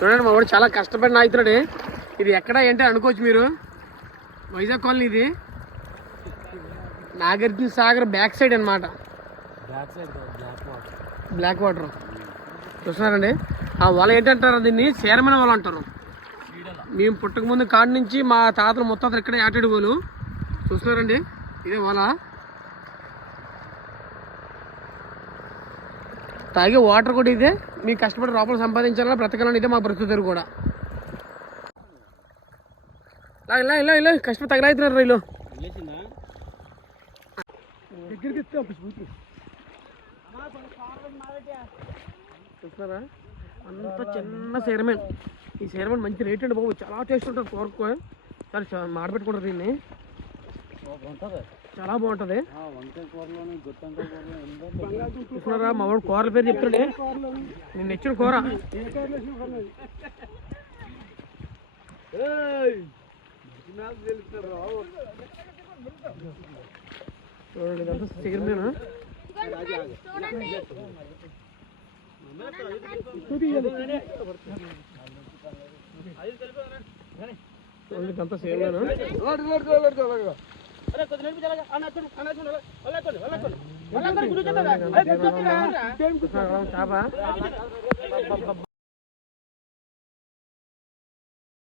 చూడండి మా వాడు చాలా కష్టపడి నాగుతున్నాడు. ఇది ఎక్కడ ఏంటి అనుకోవచ్చు మీరు, వైజాగ్ కాలనీ ఇది, నాగార్జున సాగర్ బ్యాక్ సైడ్ అనమాట. బ్లాక్ వాటర్ చూస్తున్నారండి. ఆ వల ఏంటంటారు, దీన్ని శేరమైన వల అంటారు. మేము పుట్టక ముందు కాడి నుంచి మా తాతలు ముత్తాతలు ఇక్కడే ఆటాడు వాళ్ళు. చూస్తున్నారండి, ఇదే వల. తాగే వాటర్ కూడా ఇదే. మీకు కష్టపడి రూపాయలు సంపాదించాలని బ్రతకాలని ఇదే మా బ్రతుకుతారు కూడా. ఇలా ఇలా ఇలా కష్టపడి తగలవుతున్నారు రైలు. చూస్తున్నారా, అంత చిన్న సైరమేన్. ఈ సైరమేన్ మంచి రేట్ అండి బాబు, చాలా టేస్ట్ ఉంటుంది. కూరకు చాలా మాడబెట్టుకుంటారు దీన్ని, చాలా బాగుంటుంది. చూస్తున్నారా మా వాడు కూరల పేరు చెప్తాడే, నేను నచ్చిన కూర. చూడండి ఇదంతా సైరమేనా. చూడండి ఇదంతా సైరమేనా. చేప